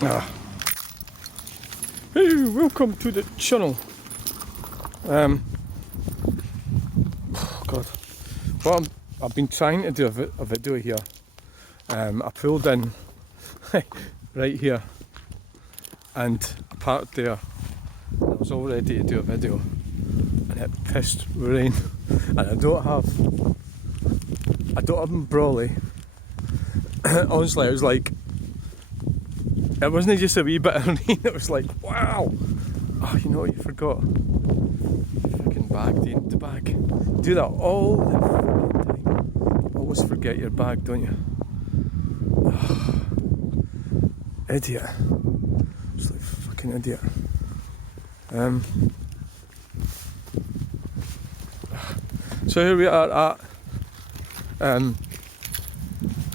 Hey, welcome to the channel. Oh God, well, I've been trying to do a video here. I pulled in right here and I parked there. I was all ready to do a video and it pissed rain, and I don't have a brolly. Honestly, it was like, it wasn't just a wee bit of rain, it was like, wow! Oh, you know what you forgot? Fucking bag, the bag. Do that all the fucking time. Always forget your bag, don't you? Oh, idiot. Just like fucking idiot. So here we are at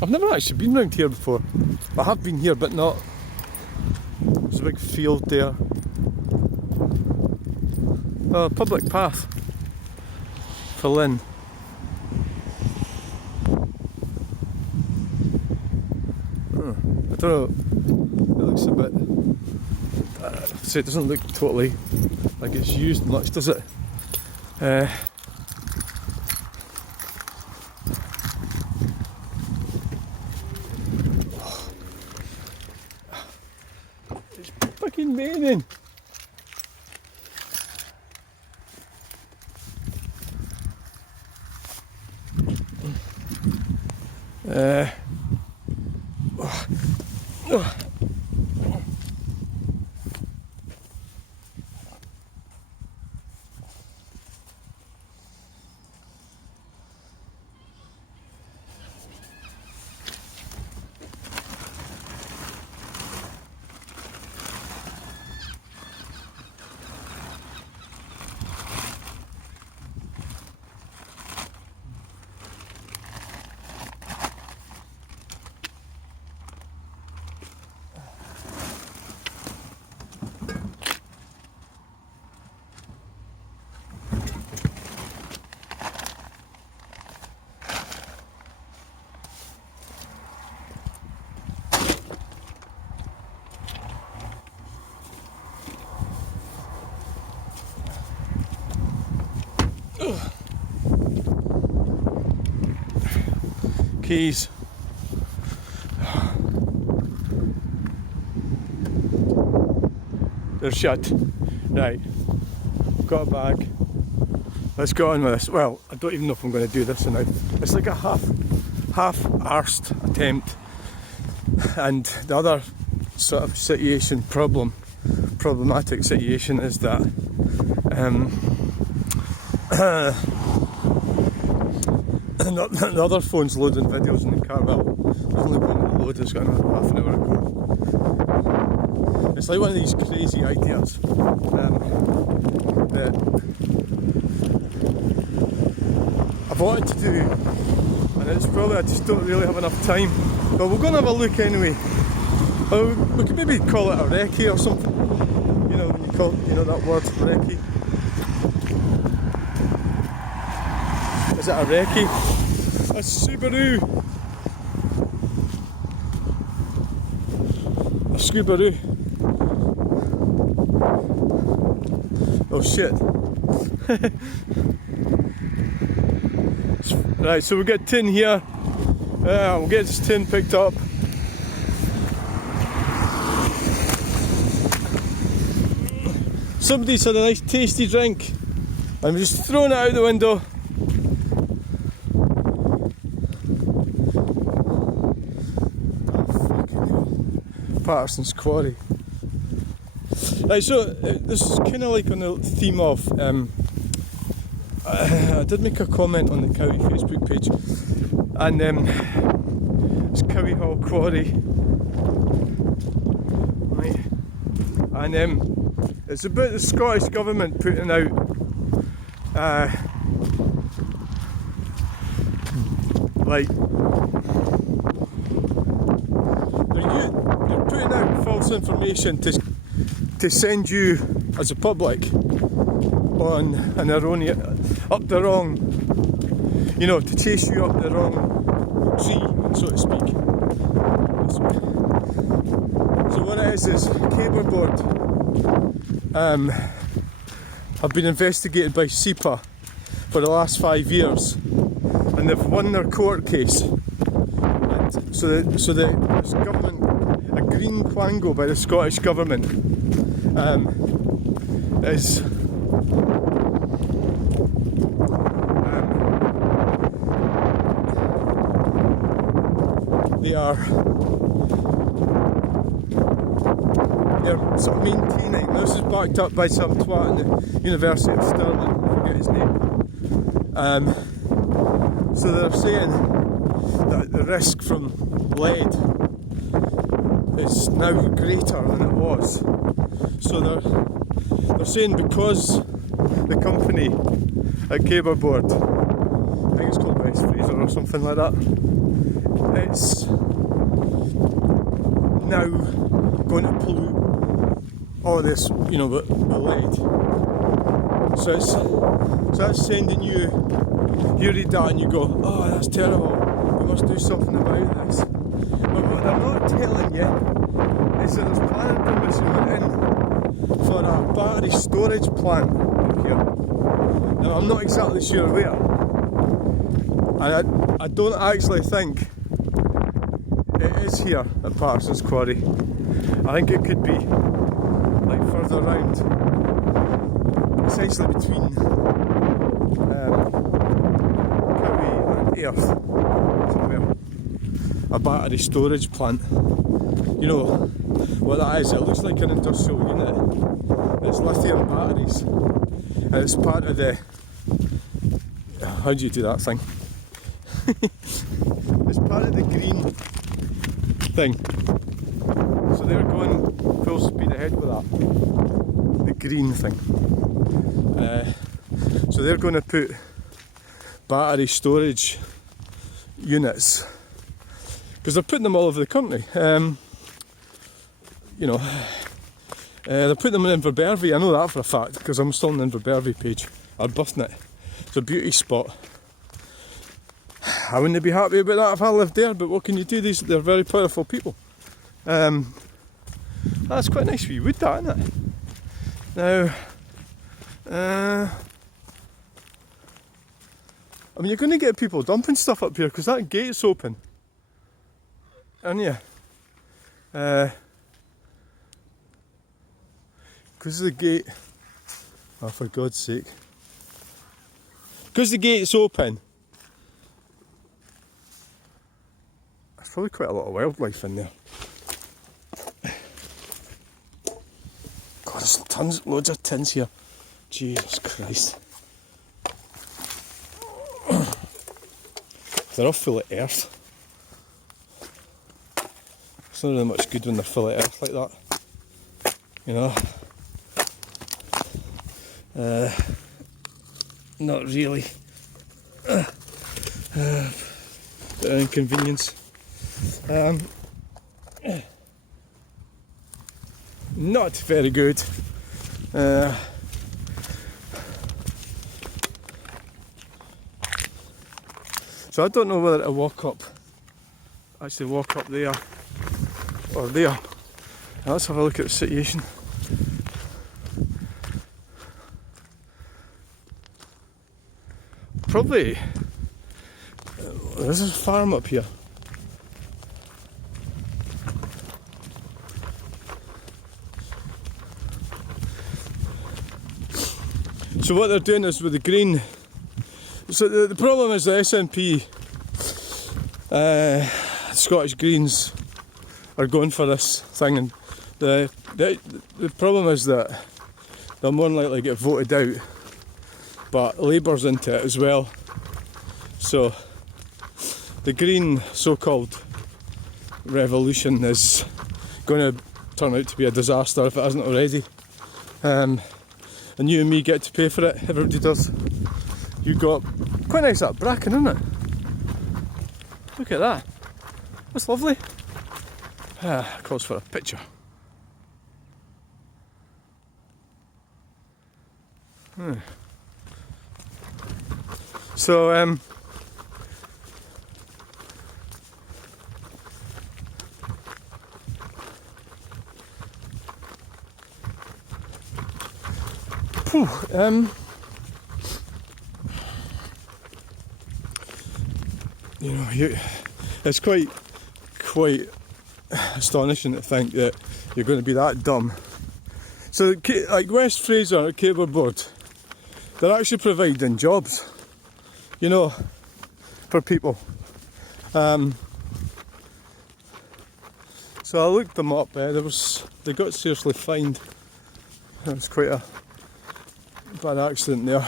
I've never actually been round here before. I have been here, but not. There's a big field there. Oh, public path for Lynn. Oh, I don't know. It looks a bit. So it doesn't look totally like it's used much, does it? It's fucking raining. Keys. They're shut. Right. Got a bag. Let's go on with this. Well, I don't even know if I'm going to do this now. It's like a half-arsed attempt. And the other sort of problematic situation is that the other phone's loading videos in the car. Well, there's only one to load, it's got another half an hour ago. It's like one of these crazy ideas that I've wanted to do, and it's probably I just don't really have enough time. But we're going to have a look anyway. We could maybe call it a recce or something. You know, when you call, you know that word, recce. Is it a recce? A Subaru. A Subaru. Oh shit. Right, so we got tin here. We'll get this tin picked up. Somebody's had a nice tasty drink. I'm just throwing it out the window. Paterson's Quarry. Right, so this is kind of like on the theme of I did make a comment on the Cowie Facebook page, and it's Cowie Hall Quarry, right? And it's about the Scottish Government putting out like they're putting out false information to send you as a public on an erroneous, up the wrong, you know, to chase you up the wrong tree, so to speak. So what it is Caberboard have been investigated by SEPA for the last 5 years, and they've won their court case. And so this government, a green quango by the Scottish government, is they're sort of maintaining. This is backed up by some twat in the University of Stirling, I forget his name. So they're saying that the risk from lead is now greater than it was. So they're saying because the company at Caberboard, I think it's called West Fraser or something like that, it's now going to pollute all of this, you know, the lead. So that's sending you read that and you go, oh, that's terrible, we must do something about this. But what they're not telling you is that there's planning permission in for a battery storage plant up here. Now I'm not exactly sure where, and I don't actually think it is here at Paterson's Quarry. I think it could be like further around, essentially between Cowie and Earth, somewhere. A battery storage plant. You know what that is? It looks like an industrial unit. It's lithium batteries, and it's part of the. How do you do that thing? It's part of the green thing. So they're going full speed ahead with that. The green thing. So they're going to put battery storage units, because they're putting them all over the country. You know, they're putting them in Inverbervie. I know that for a fact because I'm still on the Inverbervie page. Or Busnet. It's a beauty spot. I wouldn't be happy about that if I lived there, but what can you do? They're very powerful people. That's quite nice wee wood, that, isn't it? Now, I mean, you're going to get people dumping stuff up here because that gate's open, aren't you? Because the gate, oh, for God's sake, because the gate's open, there's probably quite a lot of wildlife in there. God, there's loads of tins here. Jesus Christ. They're all full of earth. It's not really much good when they're full of earth like that. You know? Not really. Bit of inconvenience. Not very good. So I don't know whether to walk up there or there. Now let's have a look at the situation. Probably there's a farm up here. So what they're doing is with the green. So the problem is the SNP, Scottish Greens, are going for this thing, and the problem is that they'll more than likely get voted out. But Labour's into it as well. So the green so-called revolution is going to turn out to be a disaster if it hasn't already. And you and me get to pay for it, everybody does. You got quite nice that bracken, isn't it? Look at that. That's lovely. Calls for a picture. So Whew, you know, it's quite astonishing to think that you're going to be that dumb. So, like West Fraser at Cable Board, they're actually providing jobs, you know, for people. So I looked them up. They got seriously fined. It was quite a bad accident there.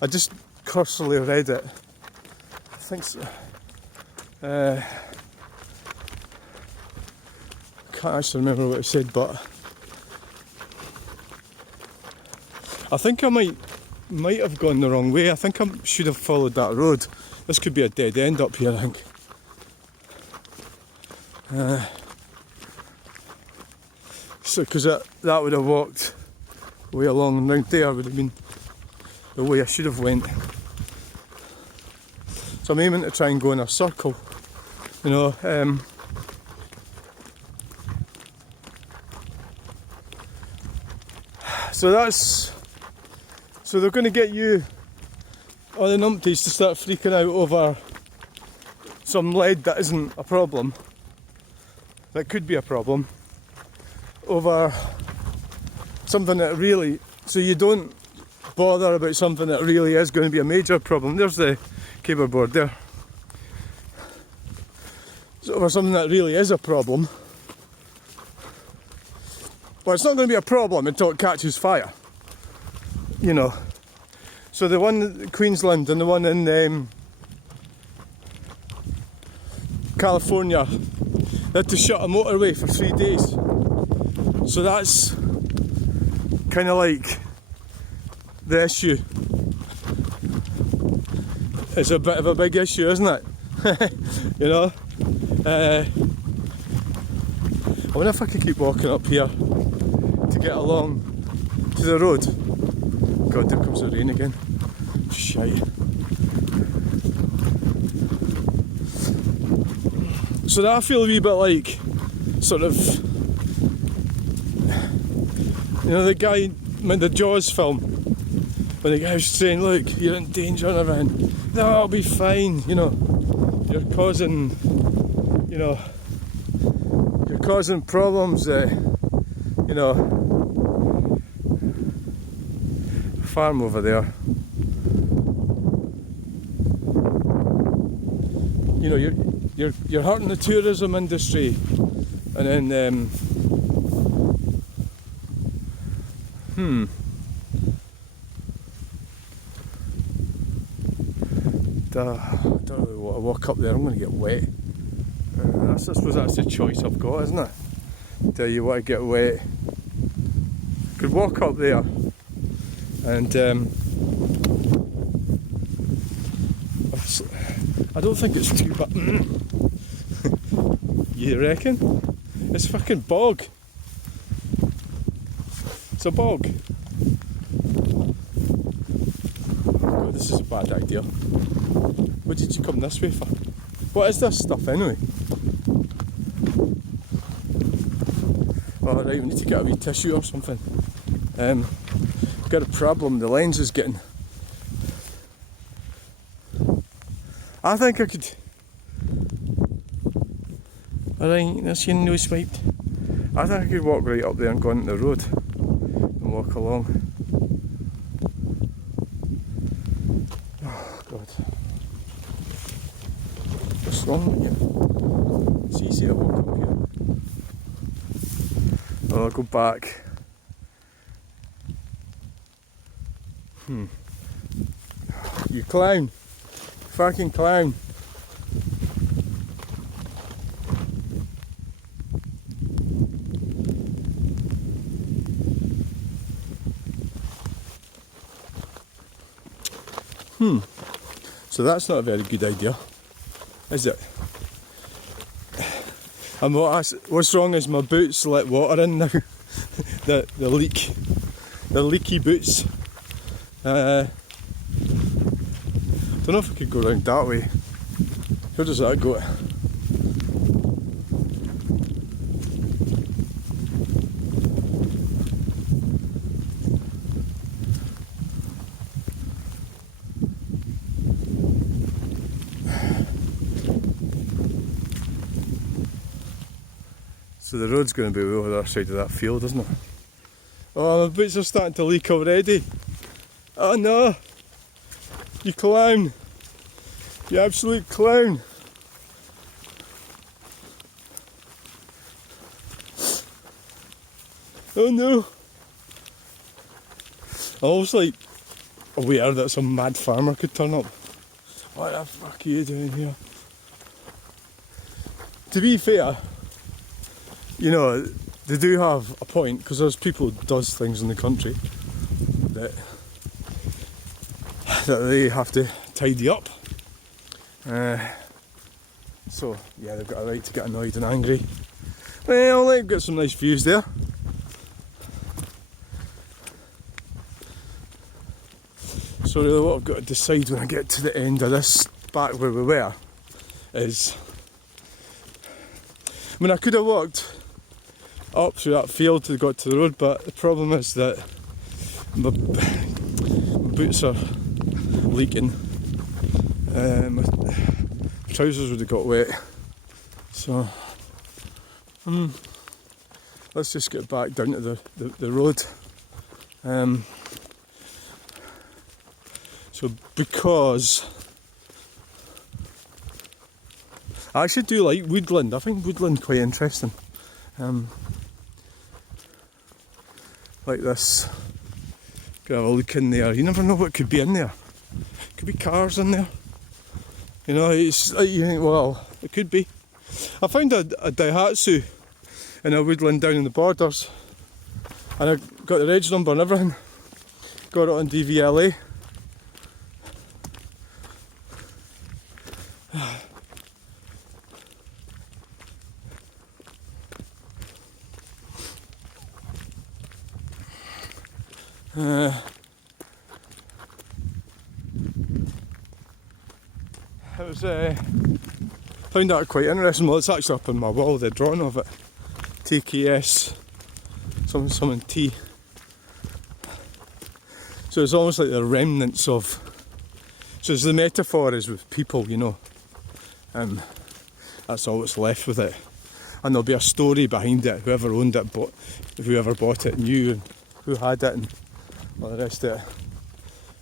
I just cursorily read it. I think so. Can't actually remember what it said, but I think I might have gone the wrong way. I think I should have followed that road. This could be a dead end up here, I think. So, because that would have walked way along, and round there would have been the way I should have went. So I'm aiming to try and go in a circle, you know. So they're going to get you or the numpties to start freaking out over some lead that isn't a problem, that could be a problem, over something that really, so you don't bother about something that really is going to be a major problem. There's the cable board there. So over something that really is a problem, well, it's not going to be a problem until it catches fire, you know. So the one in Queensland and the one in California, they had to shut a motorway for 3 days. So that's kind of like the issue. It's a bit of a big issue, isn't it? You know? I wonder if I could keep walking up here to get along to the road. God, there comes the rain again. Shite. So that I feel a wee bit like sort of, you know, the guy in the Jaws film, when the guy was saying, look, you're in danger and everything. No, I'll be fine, you know. You're causing, you know, you're causing problems, you know. Farm over there. You know, you're hurting the tourism industry, and then I don't really want to walk up there. I'm going to get wet. I suppose that's the choice I've got, isn't it? Do you want to get wet? Could walk up there, and I don't think it's too bad. You reckon? It's fucking bog. It's a bog. God, this is a bad idea. What did you come this way for? What is this stuff anyway? Oh right, we need to get a wee tissue or something. We've got a problem, the lens is getting... I think I could... Alright, that's your nose wiped. I think I could walk right up there and go into the road and walk along. Oh God. What's wrong with you? It's easy to walk up here. Oh, I'll go back. You clown. Fucking clown. So that's not a very good idea, is it? And what's wrong is my boots let water in now. the leaky boots. Don't know if I could go round that way. Where does that go? So the road's going to be over the other side of that field, isn't it? Oh, my boots are starting to leak already. Oh no! You clown! You absolute clown! Oh no! I was like aware that some mad farmer could turn up. What the fuck are you doing here? To be fair, you know, they do have a point, because there's people who does things in the country that they have to tidy up. So yeah, they've got a right to get annoyed and angry. Well, they've got some nice views there. So really what I've got to decide when I get to the end of this, back where we were, is, I mean, I could have walked up through that field to got to the road, but the problem is that my boots are leaking. My trousers would have got wet. So let's just get back down to the road. So because I actually do like woodland. I think woodland quite interesting. Like this. Could have a look in there. You never know what could be in there. Could be cars in there. You know, it's like you think, well, it could be. I found a Daihatsu in a woodland down in the Borders, and I got the reg number and everything. Got it on DVLA. It was found that quite interesting. Well, it's actually up on my wall, the drawing of it. TKS something T. So it's almost like the remnants of, so the metaphor is with people, you know. That's all that's left with it. And there'll be a story behind it, whoever owned it, whoever bought it knew, and who had it, and all the rest of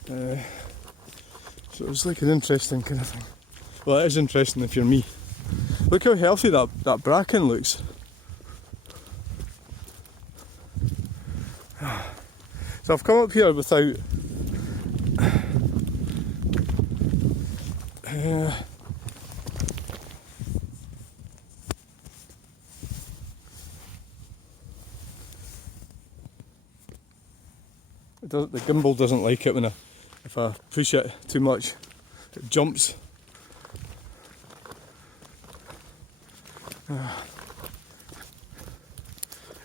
it. So it was like an interesting kind of thing. Well, it is interesting if you're me. Look how healthy that bracken looks. So I've come up here without the gimbal doesn't like it when if I push it too much, it jumps.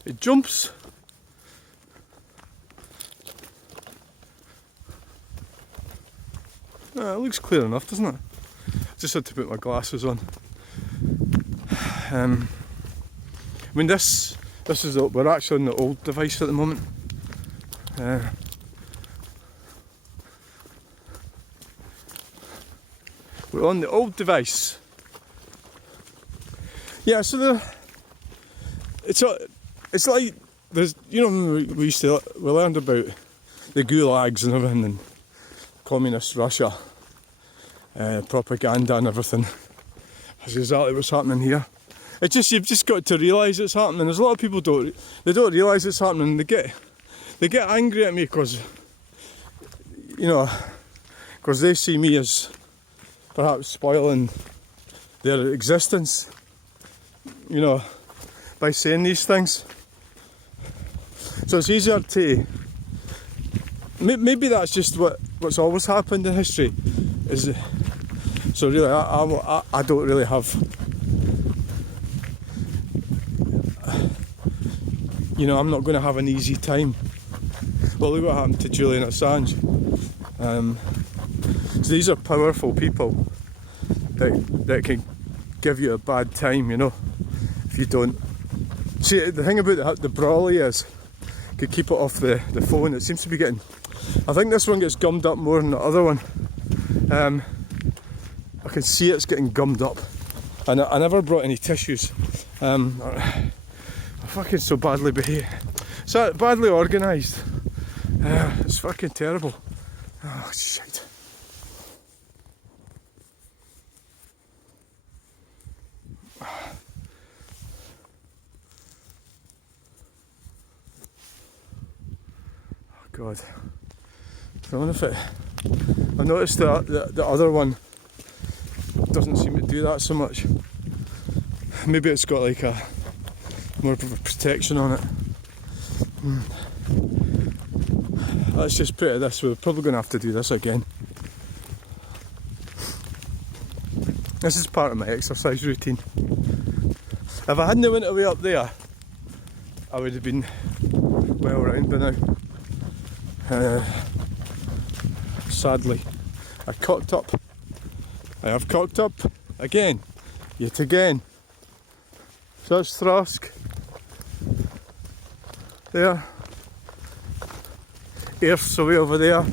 It jumps. It looks clear enough, doesn't it? Just had to put my glasses on. I mean, this is we're actually on the old device at the moment. We're on the old device. Yeah, so it's like there's, you know, we learned about the gulags and everything, and communist Russia, propaganda and everything. That's exactly what's happening here. You've just got to realise it's happening. There's a lot of people don't realise it's happening. They get angry at me because, you know, because they see me as perhaps spoiling their existence, you know, by saying these things. So it's easier to, maybe that's just what's always happened in history. So really, I don't really have, you know, I'm not going to have an easy time. Well, look what happened to Julian Assange. So these are powerful people that can give you a bad time, you know, if you don't. See, the thing about the Brawley is, you could keep it off the phone. It seems to be getting, I think this one gets gummed up more than the other one. I can see it's getting gummed up. And I never brought any tissues. fucking so badly behaved. So badly organised. It's fucking terrible. Oh, shit. God. I wonder if it... I noticed that the other one doesn't seem to do that so much. Maybe it's got like a more of a protection on it. Let's just put it this way, we're probably going to have to do this again. This is part of my exercise routine. If I hadn't went away up there, I would have been well round by now. Sadly, I cocked up. I have cocked up again, yet again. So that's Throsk. There. Earth's away over there.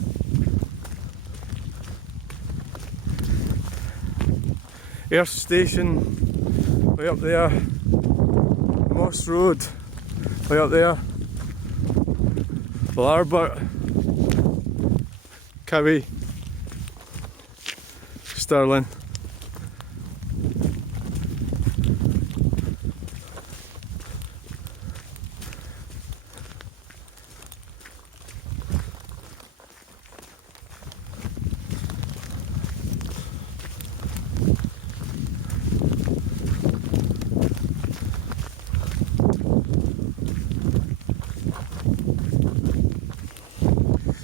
Earth Station, way up there. Moss Road, way up there. Larbert, Cowie, Stirling.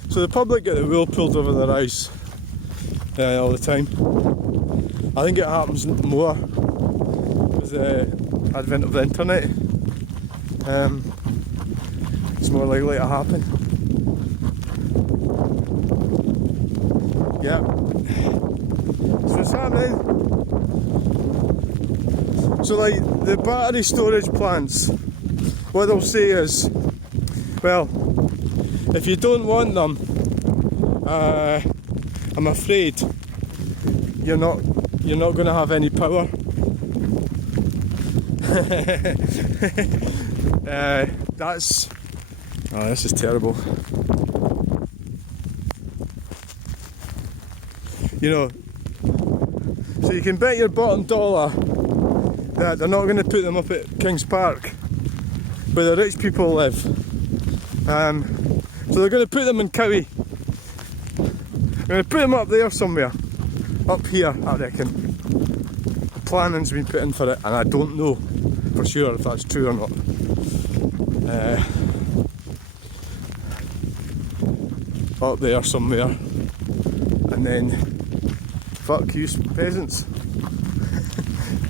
So the public get the wool pulled over their eyes all the time. I think it happens more with the advent of the internet. It's more likely to happen. Yeah. So what's happening? So like the battery storage plants, what they'll say is, well, if you don't want them, I'm afraid you're not going to have any power. This is terrible. You know, so you can bet your bottom dollar that they're not going to put them up at King's Park, where the rich people live. So they're going to put them in Cowie. They're going to put them up there somewhere. Up here, I reckon. Planning's been put in for it, and I don't know for sure if that's true or not. Up there somewhere. And then, fuck you peasants.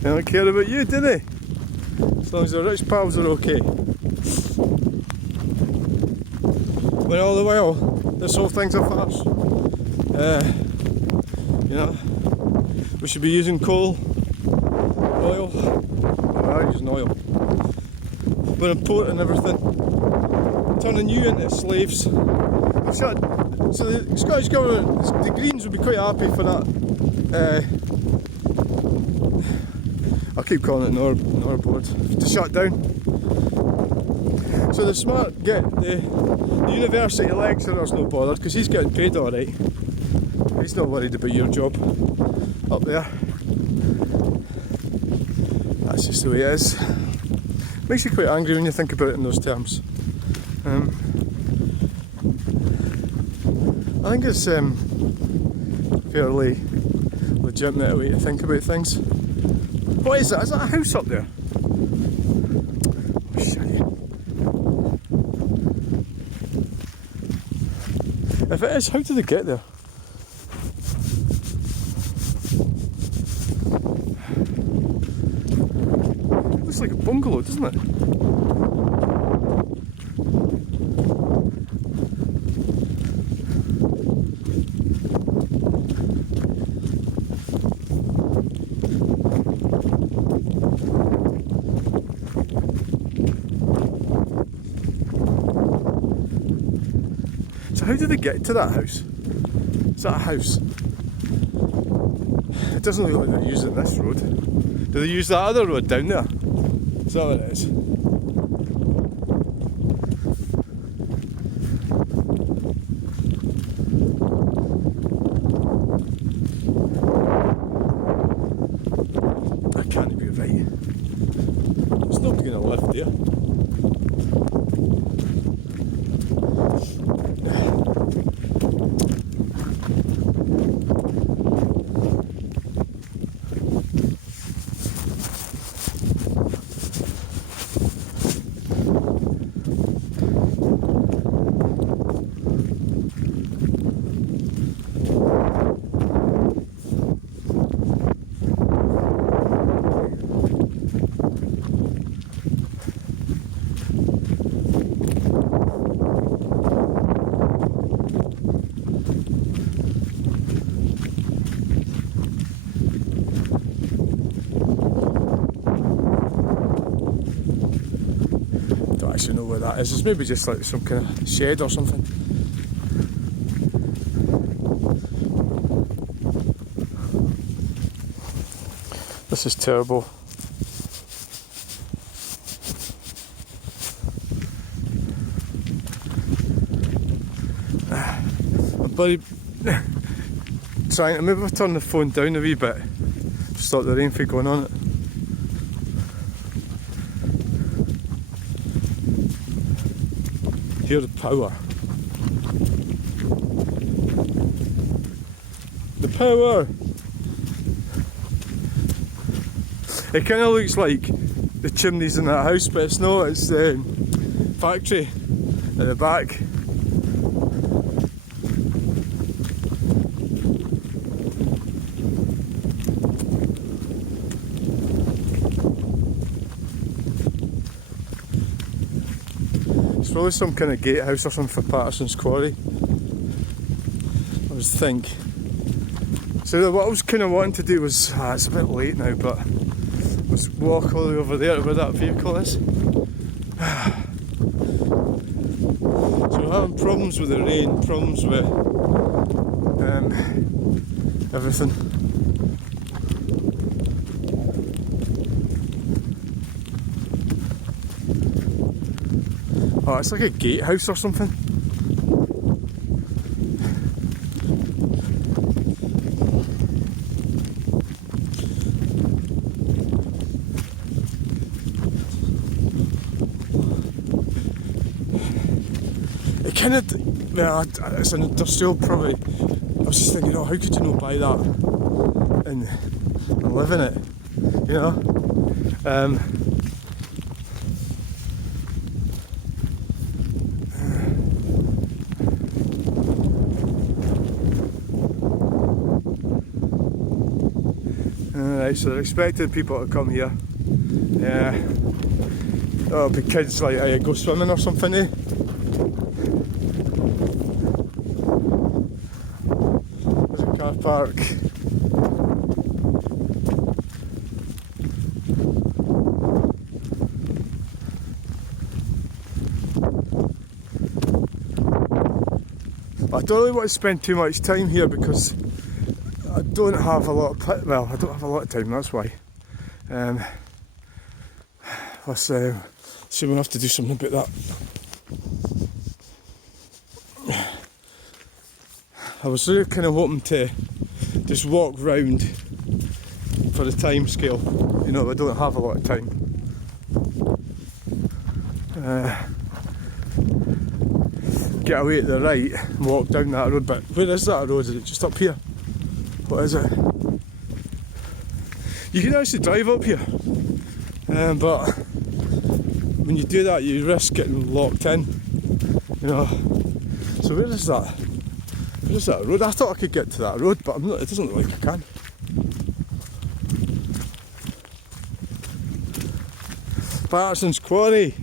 They don't care about you, do they? As long as the rich pals are okay. When all the while, this whole thing's a farce. You know, we should be using coal, oil. We're using oil. We're importing everything, turning you into slaves. So the Scottish Government, the Greens would be quite happy for that. I'll keep calling it Nor board to shut down. So the smart get the university lecturer's no bothered because he's getting paid alright. He's not worried about your job up there. That's just the way it is. Makes you quite angry when you think about it in those terms. I think it's fairly legitimate way to think about things. What is that? Is that a house up there? Oh, shit. If it is, how did they get there? It looks like a bungalow, doesn't it? So how did they get to that house? Is that a house? It doesn't look like they're using this road. Do they use that other road down there? Is that what it is? there. Don't actually know where that is. It's maybe just like some kind of shed or something. This is terrible. My buddy trying to maybe turn the phone down a wee bit, stop the rain from going on it. Hear the power. The power! It kind of looks like the chimneys in that house, but it's not, it's the factory at the back. It's probably some kind of gatehouse or something for Paterson's Quarry. I was think. So what I was kind of wanting to do was, it's a bit late now, but was walk all the way over there to where that vehicle is. So we're having problems with the rain, problems with everything. Oh, it's like a gatehouse or something. It kind of, well, it's an industrial probably. I was just thinking, oh, how could you not buy that and live in it, you know? Right, so they're expecting people to come here. Yeah. There'll be kids like go swimming or something, eh? There's a car park. I don't really want to spend too much time here because I don't have a lot of, well, I don't have a lot of time, that's why. Let's see, we'll have to do something about that. I was really kind of hoping to just walk round for the time scale, you know, I don't have a lot of time. Get away to the right and walk down that road, but where is that road? Is it just up here? What is it? You can actually drive up here, but when you do that you risk getting locked in, you know. So where is that? Where is that road? I thought I could get to that road, but I'm not, it doesn't look like I can. Paterson's Quarry.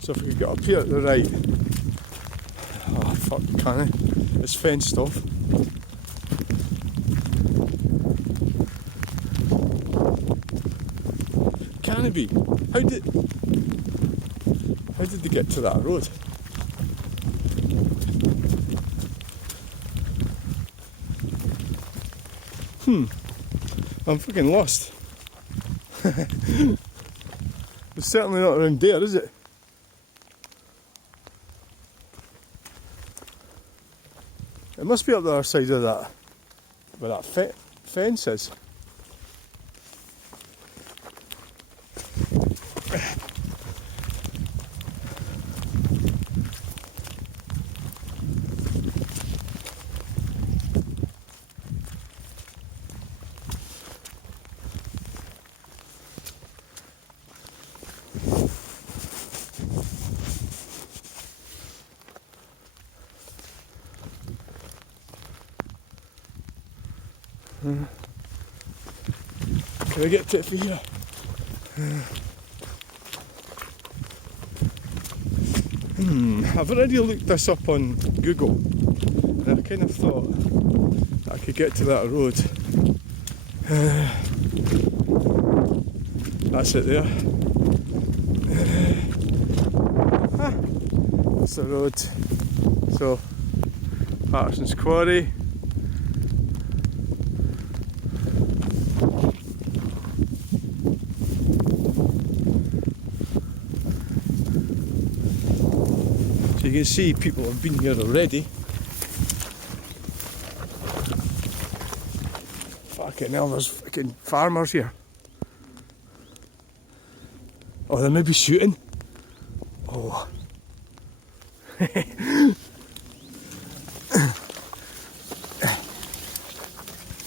So if we could get up here at the right. Oh fuck, can I? It's fenced off. Can it be? How did they get to that road? I'm fucking lost. It's certainly not around there, is it? It must be up the other side of that, where that fence is. Can I get to it for here? I've already looked this up on Google and I kind of thought that I could get to that road. That's it there. That's the road. So, Paterson's Quarry. So you can see people have been here already. Fucking hell, there's fucking farmers here. Oh, they may be shooting. Oh.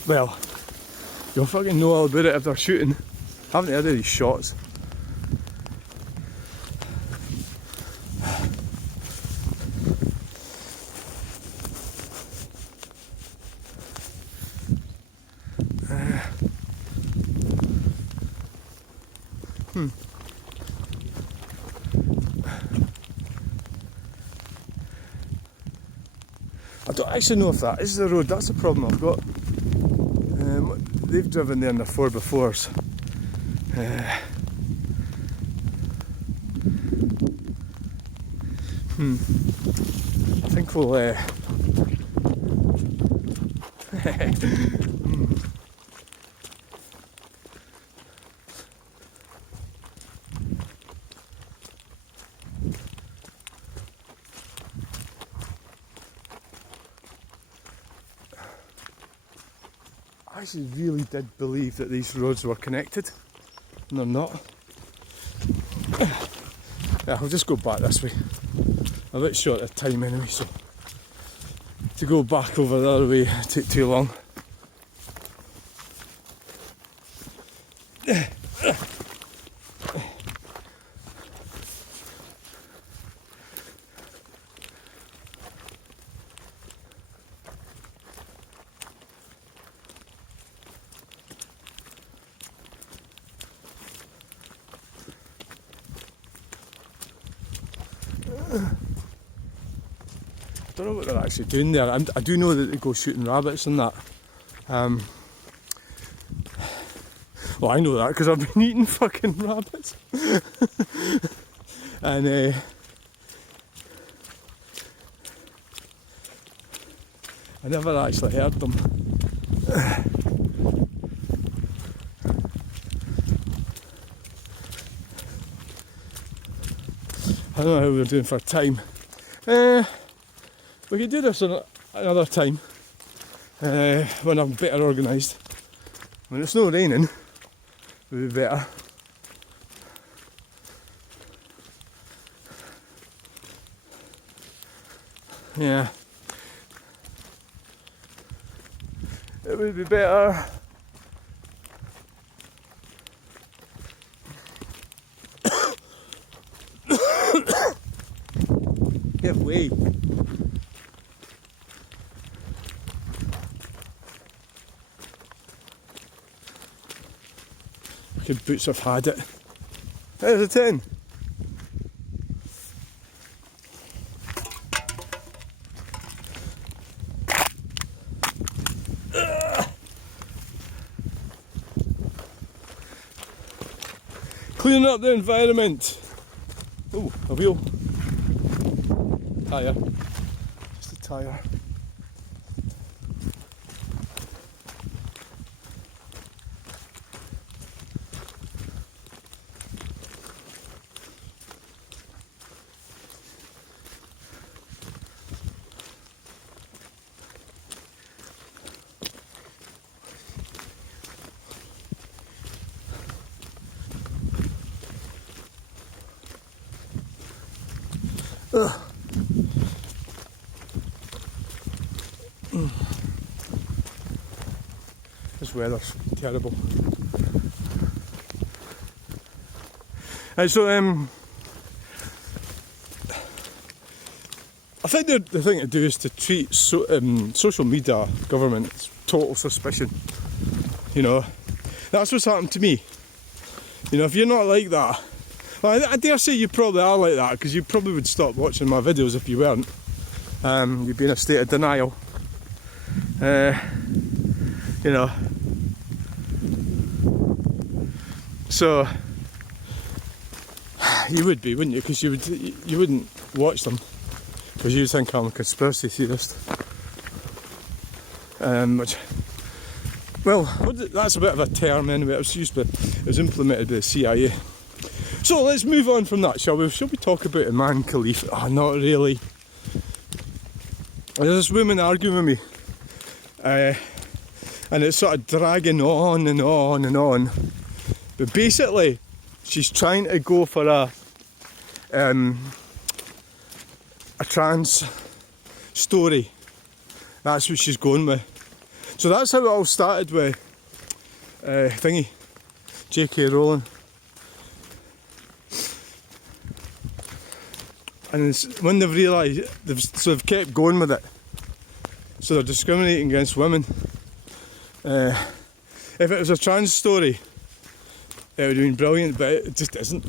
Well, you'll fucking know all about it if they're shooting. I haven't heard of these shots. I don't actually know if that is the road. That's the problem I've got. They've driven there in their 4x4s. I think we'll I actually really did believe that these roads were connected, and they're not. Yeah, I'll just go back this way. I'm a bit short of time anyway, so to go back over the other way take too long. I don't know what they're actually doing there. I do know that they go shooting rabbits and that. Well, I know that because I've been eating fucking rabbits. And I never actually heard them. I don't know how we're doing for time. We could do this another time when I'm better organised. When it's not raining, it would be better. Yeah. It would be better. Give way. Good boots have had it. There's a 10. Cleaning up the environment. Oh, a wheel. Tyre. Just a tyre. Ugh. This weather's terrible. And so I think the thing to do is to treat social media government as total suspicion. You know, that's what's happened to me. You know, if you're not like that, well, I dare say you probably are like that, because you probably would stop watching my videos if you weren't. You'd be in a state of denial. You know. So you would be, wouldn't you? Because you wouldn't watch them, because you think I'm a conspiracy theorist. Which, well, that's a bit of a term anyway. It was implemented by the CIA. So let's move on from that, shall we? Shall we talk about Imam Khalif? Oh, not really. There's this woman arguing with me, and it's sort of dragging on and on and on. But basically, she's trying to go for a trans story. That's what she's going with. So that's how it all started with J.K. Rowling. And when they've realised, they've kept going with it. So they're discriminating against women. If it was a trans story, it would have been brilliant, but it just isn't.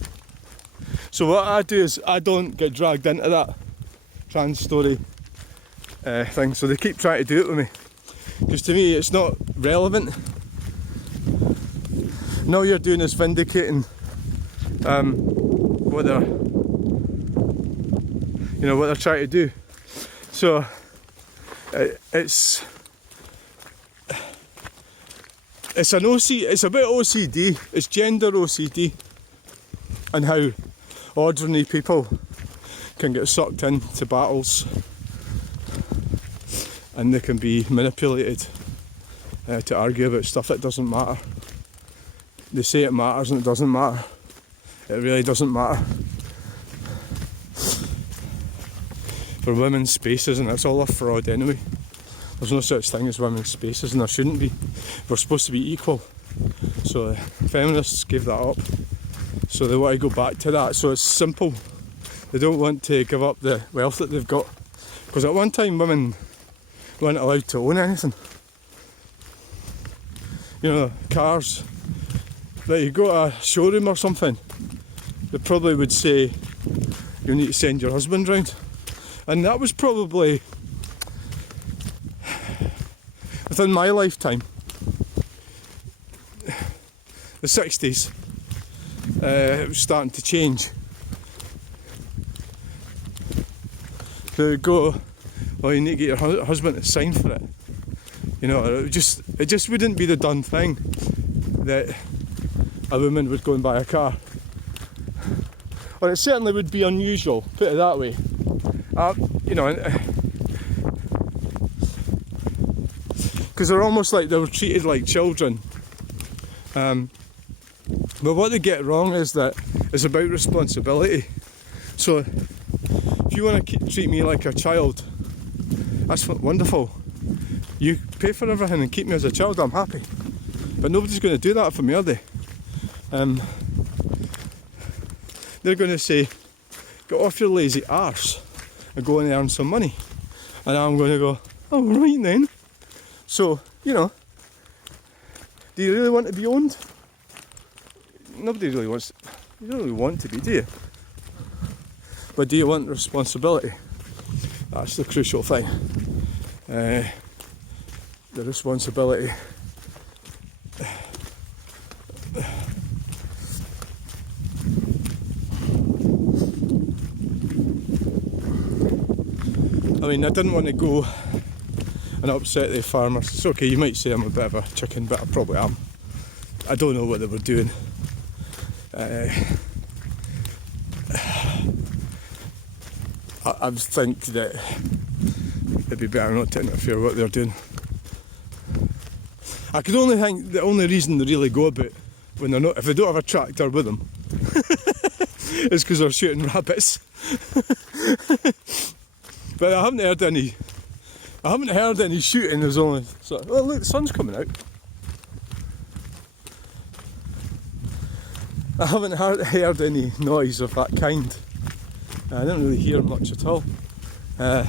So what I do is I don't get dragged into that trans story thing. So they keep trying to do it with me, because to me it's not relevant. And all you're doing is vindicating what they're trying to do. So it's a bit OCD. It's gender OCD, and how ordinary people can get sucked into battles, and they can be manipulated to argue about stuff that doesn't matter. They say it matters and it doesn't matter. It really doesn't matter. For women's spaces, and it's all a fraud anyway. There's no such thing as women's spaces, and there shouldn't be. We're supposed to be equal. So feminists gave that up. So they want to go back to that. So it's simple. They don't want to give up the wealth that they've got. Because at one time women weren't allowed to own anything. You know, cars. Like, you go to a showroom or something, they probably would say, you need to send your husband round. And that was probably within my lifetime. The 60s, it was starting to change. They would go, well, you need to get your husband to sign for it. You know, it just wouldn't be the done thing that a woman would go and buy a car. Or it certainly would be unusual, put it that way. You know, because they're almost like they were treated like children. But what they get wrong is that it's about responsibility. So if you want to treat me like a child, that's wonderful. You pay for everything and keep me as a child, I'm happy. But nobody's going to do that for me, are they? They're going to say, get off your lazy arse and go and earn some money. And I'm going to go, oh, right then. So, you know, do you really want to be owned? Nobody really wants to. You don't really want to be, do you? But do you want responsibility? That's the crucial thing. The responsibility. I mean, I didn't want to go and upset the farmers. It's okay, you might say I'm a bit of a chicken, but I probably am. I don't know what they were doing. I think that it'd be better not to interfere with what they're doing. I could only think the only reason they really go about when they're not, if they don't have a tractor with them, is because they're shooting rabbits. But I haven't heard any. I haven't heard any shooting. There's only sort of, oh look, the sun's coming out. I haven't heard any noise of that kind. I didn't really hear much at all. I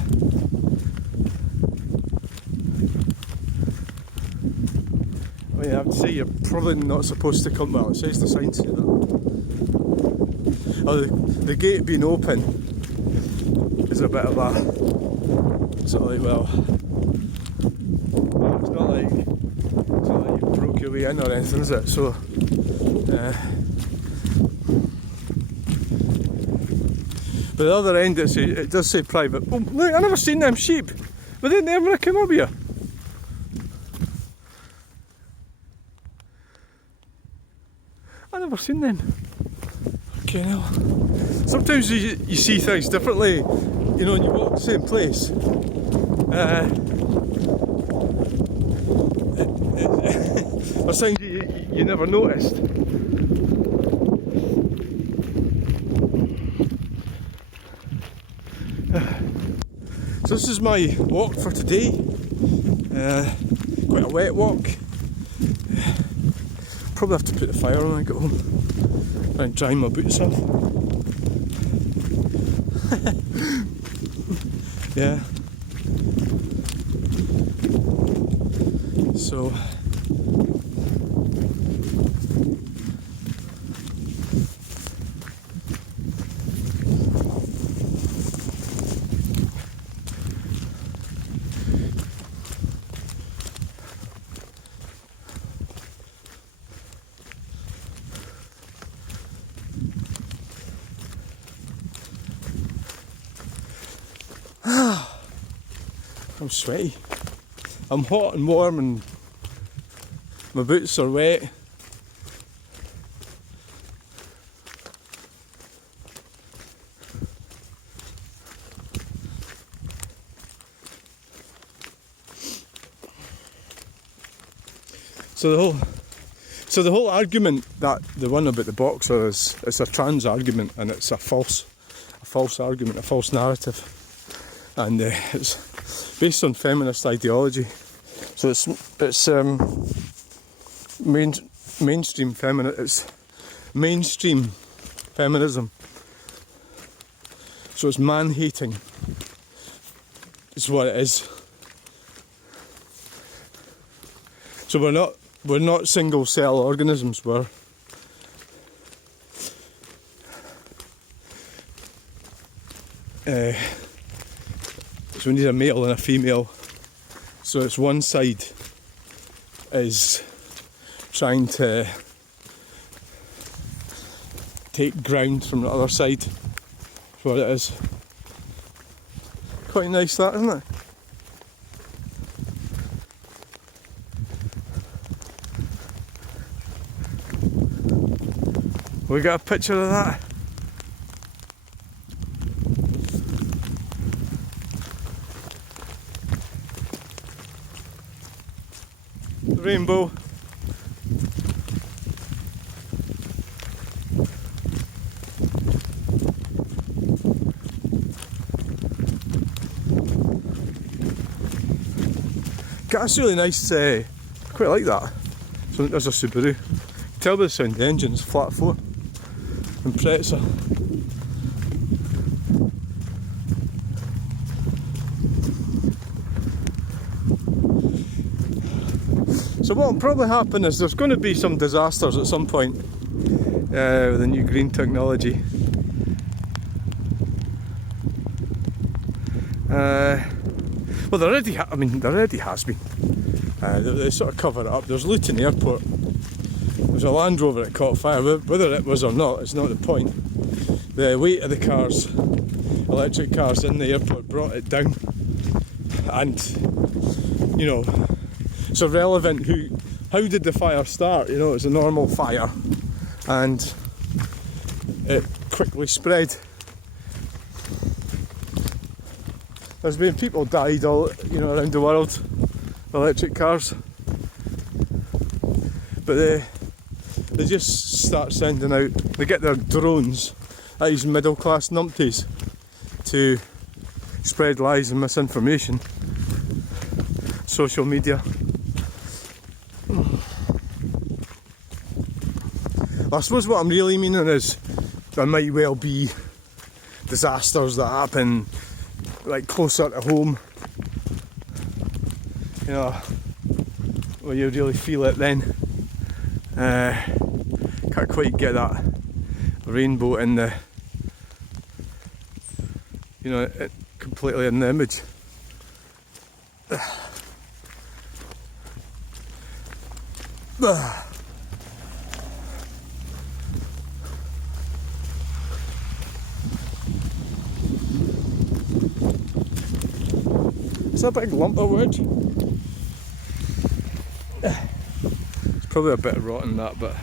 mean, I would say you're probably not supposed to come. Well, it says the sign say that. Oh, the gate being open is a bit of a sort of like, well, it's not like you broke your way in or anything, is it? So, but the other end it does say private. Oh, look, I never seen them sheep. Were they there when I came up here? I never seen them. Okay, now. Sometimes you see things differently, you know, when you walk the same place. There's things you never noticed. So this is my walk for today. Quite a wet walk. Probably have to put the fire on when I get home. Try and dry my boots off. Yeah. So I'm sweaty. I'm hot and warm and my boots are wet. So the whole argument that the one about the boxer is, it's a trans argument, and it's a false argument, a false narrative, and it's based on feminist ideology. So it's mainstream feminism. So it's man-hating. Is what it is. So we're not single cell organisms. So we need a male and a female. So it's one side is trying to take ground from the other side. That's what it is. Quite nice that, isn't it? We got a picture of that. The rainbow. That's really nice. I quite like that. So there's a Subaru. You can tell by the sound the engine's flat 4 and Paterson. So what will probably happen is there's going to be some disasters at some point with the new green technology. Well, there already has been. They sort of cover it up. There's Lithium Airport. There's a Land Rover that caught fire. Whether it was or not, it's not the point. The weight of the cars, electric cars in the airport, brought it down. And, you know, it's irrelevant how did the fire start. You know, it was a normal fire, and it quickly spread. There's been people died all, you know, around the world, electric cars, but they just start sending out. They get their drones, these middle class numpties to spread lies and misinformation. Social media. I suppose what I'm really meaning is there might well be disasters that happen like closer to home, you know, where you really feel it then. Can't quite get that rainbow in the, you know, completely in the image. It's a big lump of wood. It's probably a bit rotten that, but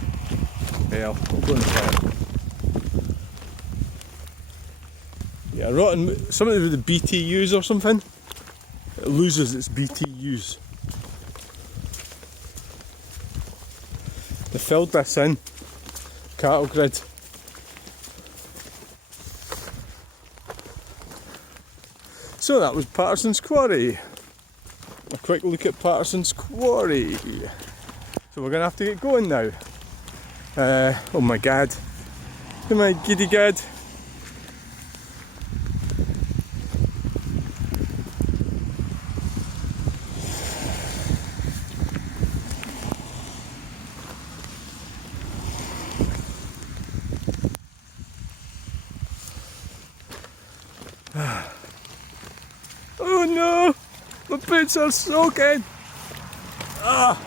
yeah, I'll go in the fire. Yeah, rotten, something with the BTUs or something. It loses its BTUs. They filled this in, cattle grid. So that was Paterson's Quarry. A quick look at Paterson's Quarry. So we're going to have to get going now. Oh my god. Oh my giddy god. Oh no! My boots are soaking! Ah!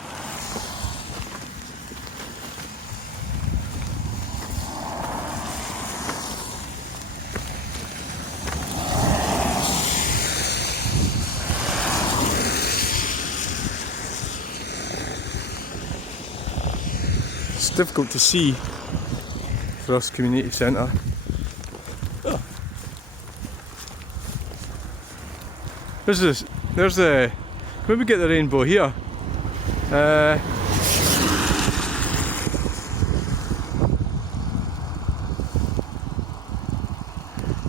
It's difficult to see Throsk Community Centre. Oh. There's the, can we get the rainbow here?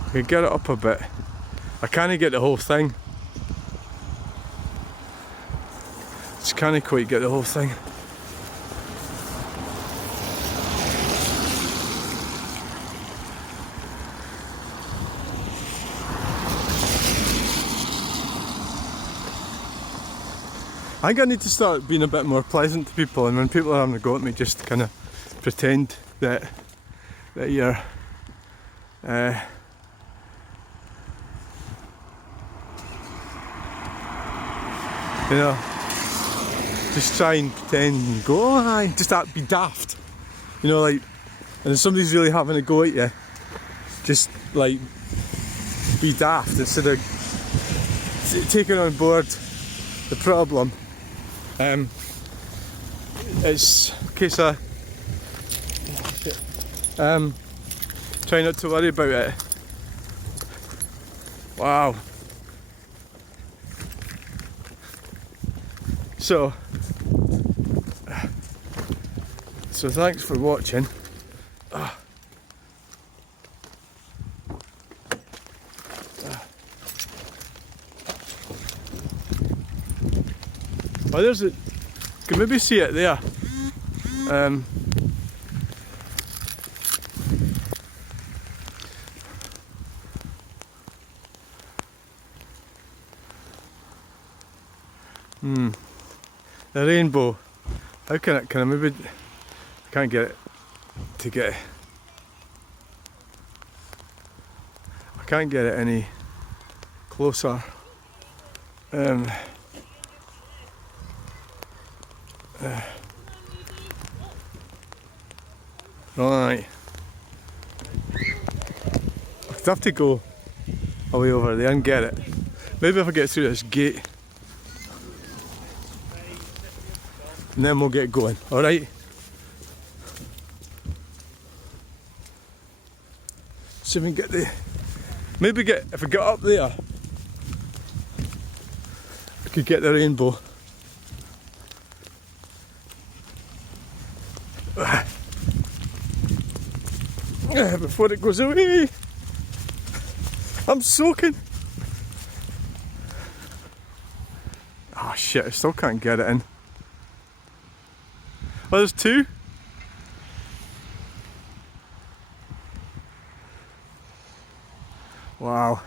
We can get it up a bit. I can't get the whole thing. Just can't quite get the whole thing. I think I need to start being a bit more pleasant to people, and when people are having a go at me, just kind of pretend that you're you know, just try and pretend and go, oh hi, just be daft, you know, like, and if somebody's really having a go at you, just like be daft instead of taking on board the problem. It's a case of try not to worry about it. Wow. So thanks for watching. Oh, there's it. You can maybe see it there. The rainbow. How can I maybe, I can't get it to get, I can't get it any closer. Right. I'd have to go away over there and get it. Maybe if I get through this gate. And then we'll get going, alright? So we can get if I get up there, I could get the rainbow. before it goes away. I'm soaking. Oh shit, I still can't get it in. Oh, there's two. Wow.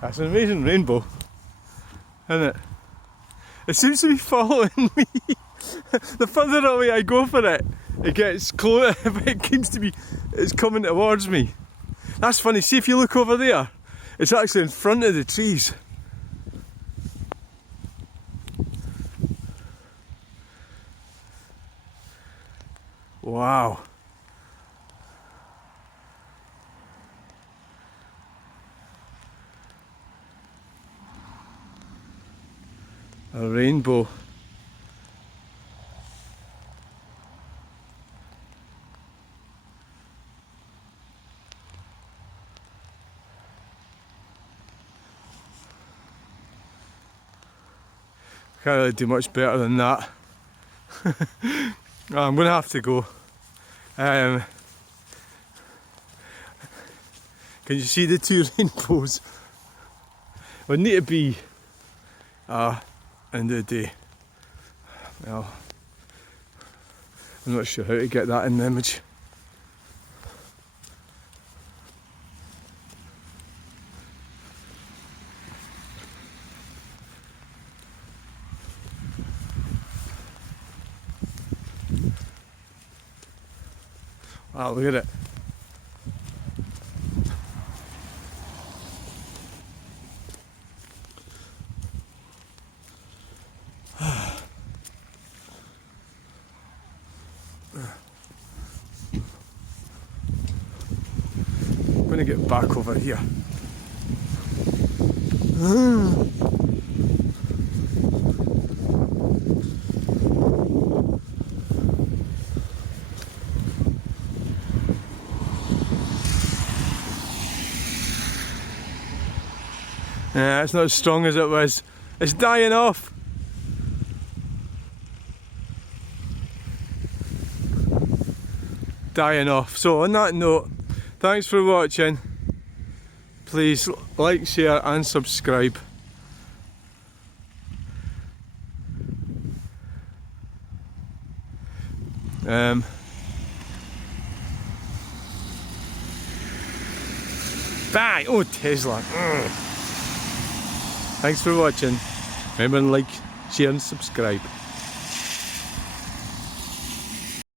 That's an amazing rainbow, isn't it? It seems to be following me. The further away I go for it, it gets closer. It seems to be, it's coming towards me. That's funny. See, if you look over there, it's actually in front of the trees. Wow. A rainbow. Can't really do much better than that. I'm gonna have to go. Can you see the two rainbows? Would need to be end of the day. Well, I'm not sure how to get that in the image. Wow, look at it. I'm going to get back over here. Yeah, it's not as strong as it was. It's dying off. Dying off. So on that note, thanks for watching. Please like, share and subscribe. Bye! Oh, Tesla. Thanks for watching. Remember to like, share and subscribe.